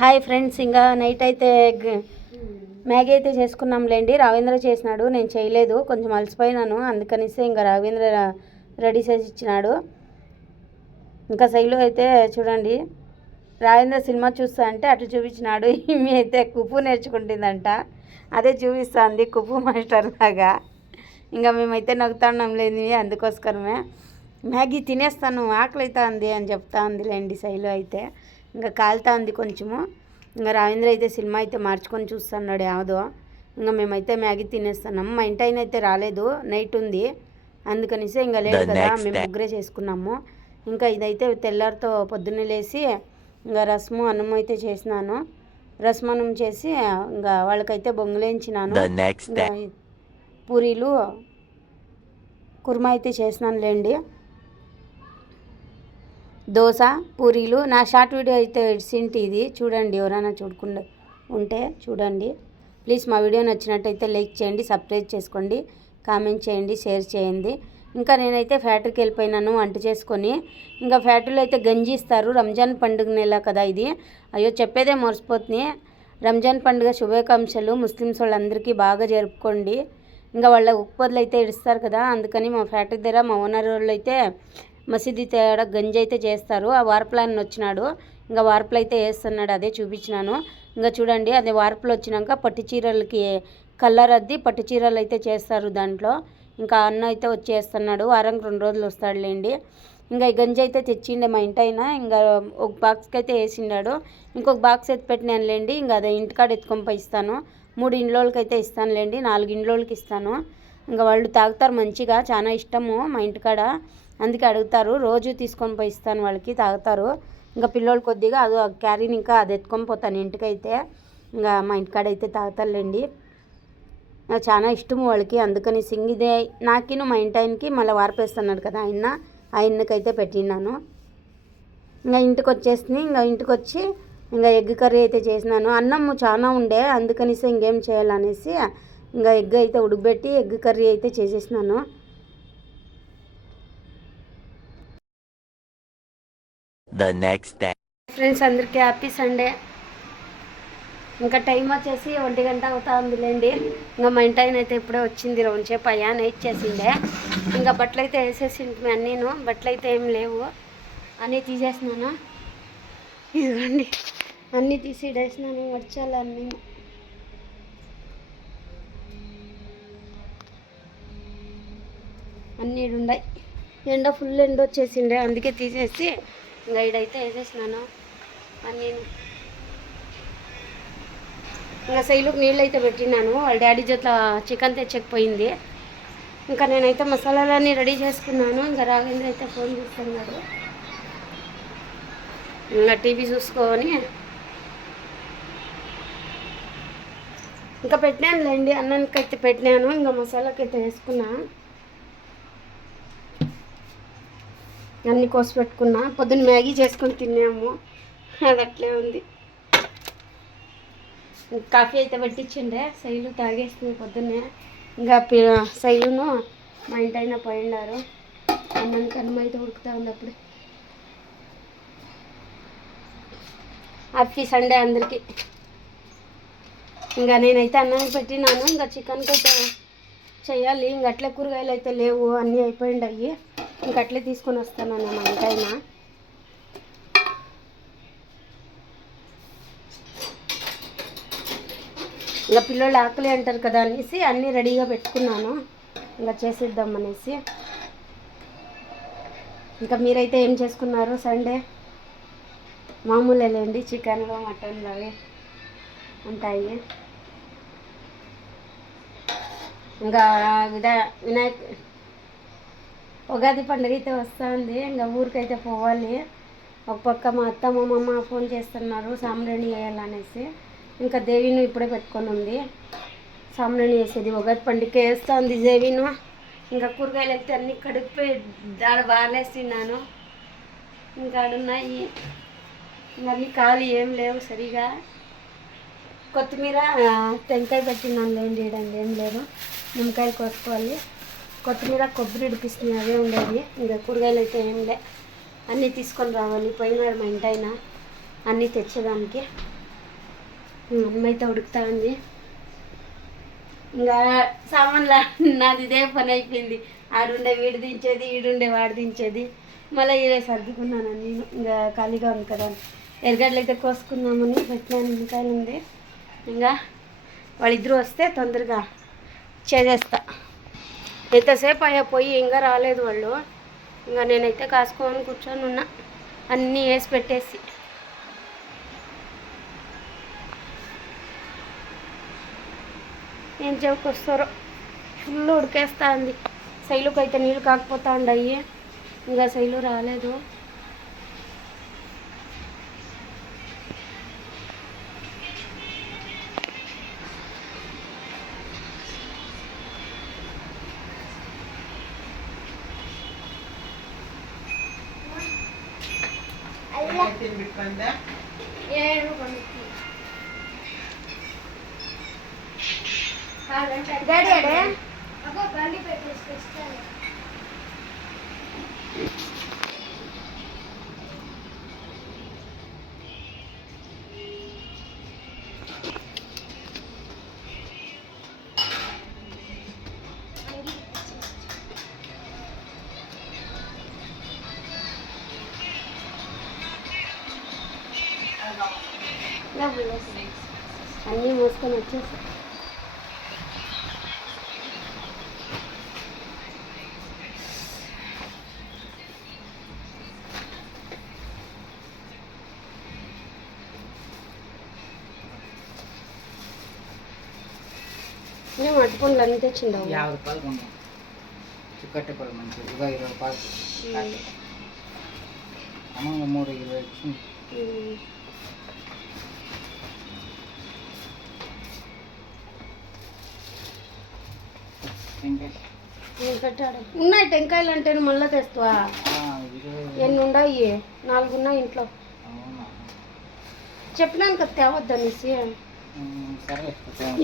Hi friends, ఇంకా night అయితే Maggi అయితే చేసుకున్నాంలేండి. రావేంద్ర చేసినాడు, నేను చేయలేదు, కొంచెం అలసిపోయినాను. అందుకనిస్తే ఇంకా రావేంద్ర రెడీ చేసి ఇచ్చినాడు. ఇంకా శైలు అయితే చూడండి, రావేంద్ర సినిమా చూస్తా అంటే అటు చూపించినాడు. ఈమె అయితే కుప్పు నేర్చుకుంటుందంట, అదే చూపిస్తుంది కుప్పు మాస్టర్ లాగా. ఇంకా మేమైతే నవ్వుతున్నాం లేని, అందుకోసమే మ్యాగీ తినేస్తాను, ఆకలి అవుతుంది అని చెప్తా ఉందిలేండి శైలు అయితే. ఇంకా కాలుతా ఉంది కొంచెము. ఇంకా రావేంద్ర అయితే సినిమా అయితే మార్చుకొని చూస్తున్నాడు యావదో. ఇంకా మేమైతే మ్యాగీ తినేస్తున్నాం. మా ఇంటి ఆయన అయితే రాలేదు, నైట్ ఉంది, అందుకనిసే ఇంకా లేదు కదా, మేము ముగ్గురే చేసుకున్నాము. ఇంకా ఇదైతే తెల్లారితో పొద్దున్నే లేచి ఇంకా రసము అన్నం అయితే చేసినాను. రసమన్నం చేసి ఇంకా వాళ్ళకైతే బొంగులేయించినాను. ఇంకా పూరీలు కుర్మా అయితే చేసినానులేండి. దోశ పూరీలు. నా షార్ట్ వీడియో అయితే ఇడ్సింటి, ఇది చూడండి, ఎవరైనా చూడకుండా ఉంటే చూడండి. ప్లీజ్ మా వీడియో నచ్చినట్టయితే లైక్ చేయండి, సబ్స్క్రైబ్ చేసుకోండి, కామెంట్ చేయండి, షేర్ చేయండి. ఇంకా నేనైతే ఫ్యాక్టరీకి వెళ్ళిపోయినాను వంట చేసుకొని. ఇంకా ఫ్యాక్టరీలో అయితే గంజి ఇస్తారు, రంజాన్ పండుగ నెల కదా ఇది. అయ్యో చెప్పేదే మర్చిపోతుంది. రంజాన్ పండుగ శుభాకాంక్షలు. ముస్లిమ్స్ వాళ్ళందరికీ బాగా జరుపుకోండి. ఇంకా వాళ్ళ ఉప్పొద్దులు అయితే ఇస్తారు కదా, అందుకని మా ఫ్యాక్టరీ దగ్గర మా ఓనర్ వాళ్ళు అయితే మసీదీ తేడా గంజి అయితే చేస్తారు. ఆ వార్పులాన్ని వచ్చినాడు, ఇంకా వార్పులు అయితే వేస్తున్నాడు, అదే చూపించినాను. ఇంకా చూడండి, అదే వార్పులు వచ్చినాక పట్టు చీరలకి కలర్ అద్ది పట్టు చీరలు అయితే చేస్తారు దాంట్లో. ఇంకా అన్న అయితే వచ్చేస్తున్నాడు, వారానికి 2 రోజులు వస్తాడులేండి. ఇంకా ఈ గంజి అయితే తెచ్చిండే మా ఇంటి అయినా. ఇంకా ఒక బాక్స్కి అయితే వేసిండాడు, ఇంకొక బాక్స్ ఎత్తి పెట్టినానులేండి. ఇంకా అదే ఇంటికాడ ఎత్తుకొని ఇస్తాను. 3 ఇండ్లోళ్ళకి అయితే ఇస్తానులేండి, 4 ఇండ్లోళ్ళకి ఇస్తాను. ఇంకా వాళ్ళు తాగుతారు మంచిగా, చాలా ఇష్టము మా ఇంటికాడ, అందుకే అడుగుతారు. రోజు తీసుకొని పోయి ఇస్తాను వాళ్ళకి, తాగుతారు. ఇంకా పిల్లోళ్ళు కొద్దిగా అది క్యారీని ఇంకా అది ఎత్తుకొని పోతాను ఇంటికైతే. ఇంకా మా ఇంటికాడ అయితే తాగుతారులేండి, చాలా ఇష్టము వాళ్ళకి, అందుకని సింగిదే నాకిను మా ఇంటి ఆయనకి మళ్ళీ వార్పేస్తున్నాడు కదా ఆయనకైతే పెట్టినాను. ఇంకా ఇంటికి వచ్చేసింది. ఇంకా ఇంటికి వచ్చి ఇంకా ఎగ్ కర్రీ అయితే చేసినాను. అన్నము చాలా ఉండే, అందుకనిసే ఇంకేం చేయాలనేసి ఇంకా ఎగ్ అయితే ఉడకబెట్టి ఎగ్ కర్రీ అయితే చేసేసినాను. ఫ్రెండ్స్, అందరికీ హ్యాపీ సండే. ఇంకా టైం వచ్చేసి 1 గంట అవుతా ఉందిలేండి. ఇంకా మా ఇంటి ఆయన అయితే ఇప్పుడే వచ్చింది, రౌండ్సేపు అయ్యా నైట్ చేసిండే. ఇంకా బట్టలు అయితే వేసేసింది అన్నీను, బట్టలు అయితే ఏం లేవు, అన్నీ తీసేసినాను. ఇదిగోండి, అన్నీ తీసి వేసినాను, వచ్చాలి అన్నీ. అన్నీ ఉన్నాయి, ఎండ ఫుల్ ఎండ వచ్చేసిండే, అందుకే తీసేసి ఇంకా ఇడైతే వేసేసినాను అన్నీ. ఇంకా శైలుకు నీళ్ళు అయితే పెట్టినాను, వాళ్ళ డాడీ జొట్ల చికెన్ తెచ్చకపోయింది. ఇంకా నేనైతే మసాలాలన్నీ రెడీ చేసుకున్నాను. ఇంకా రావేంద్ర అయితే ఫోన్ చూస్తున్నాడు, ఇంకా టీవీ చూసుకొని ఇంకా పెట్టినానులేండి. అన్నానికి అయితే పెట్టినాను, ఇంకా మసాలాకి అయితే వేసుకున్నా, అన్నీ కోసి పెట్టుకున్నా. పొద్దున్న మ్యాగీ చేసుకొని తిన్నాము, అది అట్లే ఉంది. కాఫీ అయితే పెట్టించిండే, శైలు తాగేస్తుంది పొద్దున్నే. ఇంకా శైలును మా ఇంటి అయినా పోయిండారు. అన్నానికి అన్నం అయితే ఉడుకుతా ఉంది అప్పుడు. హ్యాపీ సండే అందరికీ. ఇంకా నేనైతే అన్నానికి పెట్టినాను, ఇంకా చికెన్కి అయితే చేయాలి. ఇంక అట్లే కూరగాయలు అయితే లేవు, అన్నీ అయిపోయిండాయి. ఇంక అట్లే తీసుకొని వస్తాను మా ఇంటి అయినా. ఇంకా పిల్లలు ఆకలి అంటారు కదా అనేసి అన్నీ రెడీగా పెట్టుకున్నాను, ఇంకా చేసేద్దాం అనేసి. ఇంకా మీరైతే ఏం చేసుకున్నారు సండే? మామూలేండి, చికెన్లు మటన్లు అవి ఉంటాయి. ఇంకా ఉగాది పండుగ అయితే వస్తుంది, ఇంకా ఊరికైతే పోవాలి. ఒక పక్క మా అత్త మా అమ్మ ఫోన్ చేస్తున్నారు సాంబ్రాణి వేయాలనేసి. ఇంకా దేవిను ఇప్పుడే పెట్టుకొని ఉంది, సాంబ్రాణి వేసేది ఉగాది పండుగ వేస్తుంది దేవిను. ఇంకా కూరగాయలు అయితే అన్నీ కడిగిపోయి దాడ బాగాలేస్తున్నాను. ఇంకా ఆడున్నాయి, అన్నీ ఖాళీ ఏం లేవు సరిగా. కొత్తిమీర టెంకాయ పెట్టినాను లేండి, ఇడండి ఏం లేదు, నిమ్మకాయలు కోసుకోవాలి. కొత్తిమీర కొబ్బరి ఉడిపిస్తుంది, అవే ఉండేది. ఇంకా కూరగాయలు అయితే ఏం లే, అన్నీ తీసుకొని రావాలి. పోయినాడు మా ఇంటి ఆయన అన్నీ తెచ్చేదానికి. అమ్మ అయితే ఉడుకుతా ఉంది. ఇంకా సామాన్ల నాది ఇదే పని అయిపోయింది. ఆడుండే వీడు దించేది, ఈడుండే వాడు దించేది. మళ్ళీ ఇదే సర్దుకున్నాను నేను. ఇంకా ఖాళీగా ఉంది కదా, ఎరగడ్డలు అయితే కోసుకుందామని పెట్టినాను. నిమ్మకాయలు ఉంది. ఇంకా వాళ్ళిద్దరూ వస్తే తొందరగా చేసేస్తా. ఎంతసేపు అయ్యా పోయి ఇంకా రాలేదు వాళ్ళు. ఇంకా నేనైతే కాసుకొని కూర్చొని ఉన్నా, అన్నీ వేసి పెట్టేసి. ఏం చెప్పుకొస్తారో, ఫుల్ ఉడికేస్తా ఉంది. శైలుకి అయితే నీళ్ళు కాకపోతా ఉండయి. ఇంకా శైలు రాలేదు. డాడీ అడే బండి పెట్టేసుకొస్తాను. అన్నీ మోసుకొని వచ్చేసి మేము అట్టుపండ్లు అన్నీ తెచ్చిండాము. 50 రూపాయలు కొన్నాం. చిక్కటి పళ్ళు మంచిది. ఇక 20 రూపాయలు అమ్మ 3 వచ్చింది. ఉన్నాయి టెంకాయలు అంటే మళ్ళీ తెస్తావా? ఎన్ని ఉన్నాయి? 4 ఉన్నాయి ఇంట్లో. చెప్పినాను కదా తేవద్దనేసి.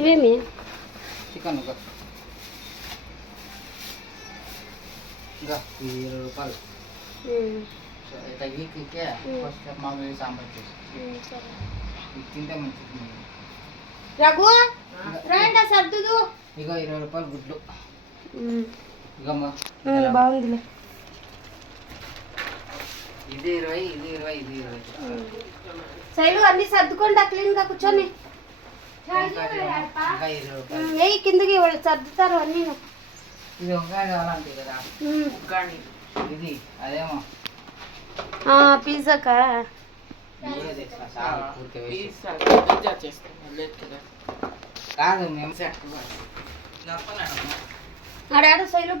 ఇవేమి చికెన్ 20 రూపాయలు. మామూలు సాంబార్ చేసి తింటే మంచిది. రఘు రండి సర్దుదు. ఇక 20 రూపాయలు గుడ్లు. బాగుందిలే. ఇది 20, ఇది 20, ఇది 20. శైలు అన్ని సర్దుకోండి క్లీన్గా కూర్చొని. ఏ కిందకి వాళ్ళు సర్దుతారు అన్నీ. ఇది వంకాయ కావాలంటే కదా. ఇది అదేమో పిజ్జాకా కాదు మేము ఆడాడు శైలు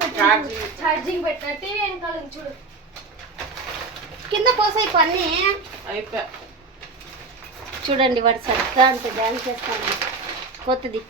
ఛార్జింగ్ పెట్టా. టీవీ వెనకాల చూడు, కింద పోసాయి పని అయిపోయా. చూడండి వాడు సర్దా అంటే డ్యాన్స్ చేస్తాను. కొత్తది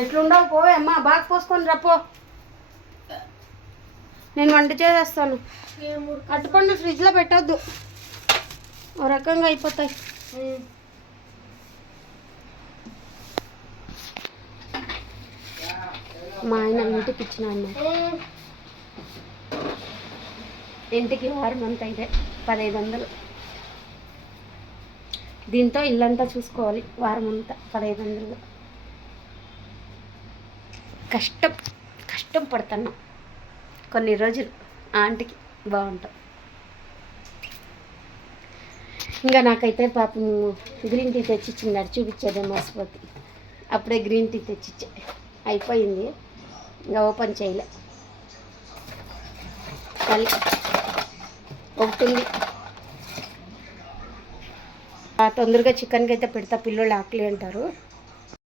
ఎట్లుండవు పోవే అమ్మా, బాగా పోసుకొని రప్పో. నేను వంట చేసేస్తాను. అట్టుపండు ఫ్రిడ్జ్లో పెట్టొద్దు, ఓ రకంగా అయిపోతాయి. మా ఆయన ఇంటికి ఇచ్చిన ఇంటికి వారం అంతా ఇదే 1500. దీంతో ఇల్లంతా చూసుకోవాలి వారం అంతా 1500. కష్టం పడుతున్నాం కొన్ని రోజులు. ఆంటీకి బాగుంటాం. ఇంకా నాకైతే పాపం గ్రీన్ టీ తెచ్చిచ్చింది, చూపించేదే మర్చిపోతే. అప్పుడే గ్రీన్ టీ తెచ్చిచ్చే అయిపోయింది, ఇంకా ఓపెన్ చేయలే. మళ్ళీ ఒకటి ఉంది. తొందరగా చికెన్కి అయితే పెడతా, పిల్లలు ఆకలి అంటారు.